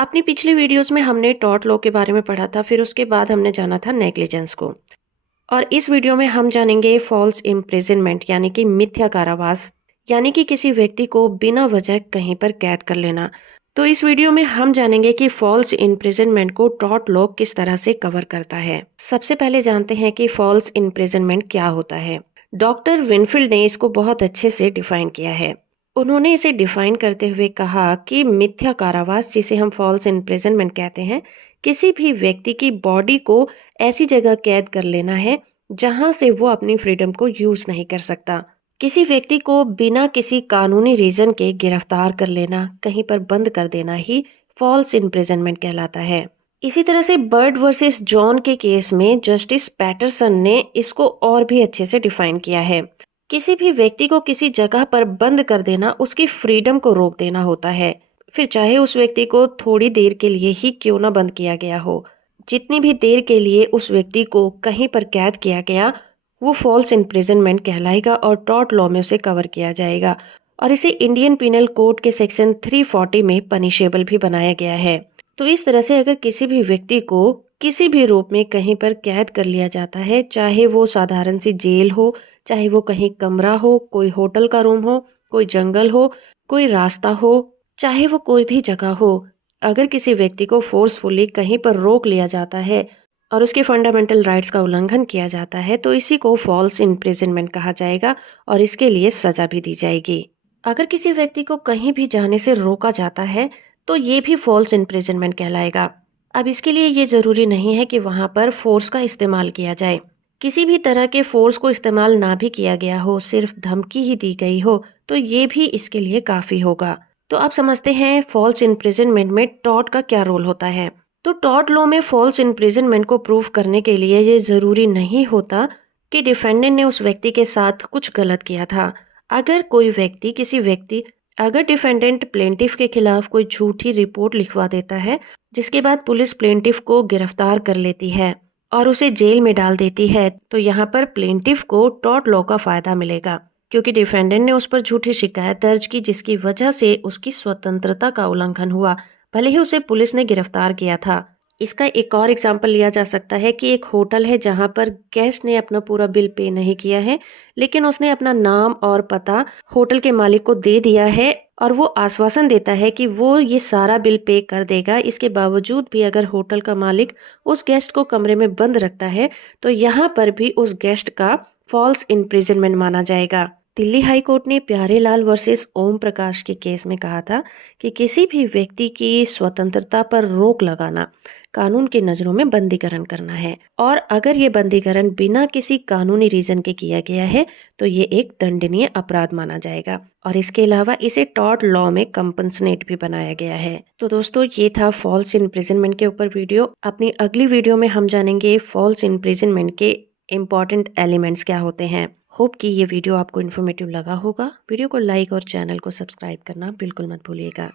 अपनी पिछली वीडियोस में हमने टॉर्ट लॉ के बारे में पढ़ा था, फिर उसके बाद हमने जाना था नेग्लिजेंस को। और इस वीडियो में हम जानेंगे फॉल्स इम्प्रिजनमेंट यानी कि मिथ्या कारावास, यानी कि किसी व्यक्ति को बिना वजह कहीं पर कैद कर लेना। तो इस वीडियो में हम जानेंगे कि फॉल्स इम्प्रिजनमेंट को टॉर्ट लॉ किस तरह से कवर करता है। सबसे पहले जानते हैं कि फॉल्स इम्प्रिजनमेंट क्या होता है। डॉक्टर विनफील्ड ने इसको बहुत अच्छे से डिफाइन किया है। उन्होंने इसे डिफाइन करते हुए कहा कि मिथ्या कारावास, जिसे हम फॉल्स इम्प्रिजनमेंट कहते हैं, किसी भी व्यक्ति की बॉडी को ऐसी जगह कैद कर लेना है जहां से वो अपनी फ्रीडम को यूज नहीं कर सकता। किसी व्यक्ति को बिना किसी कानूनी रीजन के गिरफ्तार कर लेना, कहीं पर बंद कर देना ही फॉल्स इम्प्रिजनमेंट कहलाता है। इसी तरह से बर्ड वर्सेस जॉन के केस में जस्टिस पैटरसन ने इसको और भी अच्छे से डिफाइन किया है। किसी भी व्यक्ति को किसी जगह पर बंद कर देना उसकी फ्रीडम को रोक देना होता है, फिर चाहे उस व्यक्ति को थोड़ी देर के लिए ही क्यों ना बंद किया गया हो। जितनी भी देर के लिए उस व्यक्ति को कहीं पर कैद किया गया, वो फॉल्स इम्प्रिजनमेंट कहलाएगा और टॉर्ट लॉ में उसे कवर किया जाएगा। और इसे इंडियन पिनल कोड के सेक्शन 340 में पनिशेबल भी बनाया गया है। तो इस तरह से अगर किसी भी व्यक्ति को किसी भी रूप में कहीं पर कैद कर लिया जाता है, चाहे वो साधारण सी जेल हो, चाहे वो कहीं कमरा हो, कोई होटल का रूम हो, कोई जंगल हो, कोई रास्ता हो, चाहे वो कोई भी जगह हो, अगर किसी व्यक्ति को फोर्सफुली कहीं पर रोक लिया जाता है और उसके फंडामेंटल राइट्स का उल्लंघन किया जाता है, तो इसी को फॉल्स इम्प्रिजनमेंट कहा जाएगा और इसके लिए सजा भी दी जाएगी। अगर किसी व्यक्ति को कहीं भी जाने से रोका जाता है, तो ये भी फॉल्स इम्प्रिजनमेंट कहलाएगा। अब इसके लिए ये जरूरी नहीं है कि वहां पर फोर्स का इस्तेमाल किया जाए। किसी भी तरह के फोर्स को इस्तेमाल ना भी किया गया हो, सिर्फ धमकी ही दी गई हो, तो ये भी इसके लिए काफी होगा। तो आप समझते हैं फॉल्स इम्प्रिजनमेंट में टॉर्ट का क्या रोल होता है। तो टॉर्ट लॉ में फॉल्स इम्प्रिजनमेंट को प्रूव करने के लिए ये जरूरी नहीं होता कि डिफेंडेंट ने उस व्यक्ति के साथ कुछ गलत किया था। अगर कोई व्यक्ति अगर डिफेंडेंट प्लेंटिफ के खिलाफ कोई झूठी रिपोर्ट लिखवा देता है, जिसके बाद पुलिस प्लेंटिफ को गिरफ्तार कर लेती है और उसे जेल में डाल देती है, तो यहाँ पर प्लेंटिफ को टॉर्ट लॉ का फायदा मिलेगा, क्योंकि डिफेंडेंट ने उस पर झूठी शिकायत दर्ज की, जिसकी वजह से उसकी स्वतंत्रता का उल्लंघन हुआ, भले ही उसे पुलिस ने गिरफ्तार किया था। इसका एक और एग्जाम्पल लिया जा सकता है कि एक होटल है जहां पर गेस्ट ने अपना पूरा बिल पे नहीं किया है, लेकिन उसने अपना नाम और पता होटल के मालिक को दे दिया है और वो आश्वासन देता है कि वो ये सारा बिल पे कर देगा। इसके बावजूद भी अगर होटल का मालिक उस गेस्ट को कमरे में बंद रखता है, तो यहाँ पर भी उस गेस्ट का फॉल्स इम्प्रिजनमेंट माना जाएगा। दिल्ली हाई कोर्ट ने प्यारेलाल वर्सेस ओम प्रकाश के केस में कहा था कि किसी भी व्यक्ति की स्वतंत्रता पर रोक लगाना कानून की नजरों में बंदीकरण करना है, और अगर ये बंदीकरण बिना किसी कानूनी रीजन के किया गया है, तो ये एक दंडनीय अपराध माना जाएगा। और इसके अलावा इसे टॉर्ट लॉ में कंपनसेट भी बनाया गया है। तो दोस्तों, ये था फॉल्स इम्प्रिजनमेंट के ऊपर वीडियो। अपनी अगली वीडियो में हम जानेंगे फॉल्स इम्प्रिजनमेंट के इम्पॉर्टेंट एलिमेंट्स क्या होते हैं। होप कि ये वीडियो आपको इन्फॉर्मेटिव लगा होगा। वीडियो को लाइक और चैनल को सब्सक्राइब करना बिल्कुल मत भूलिएगा।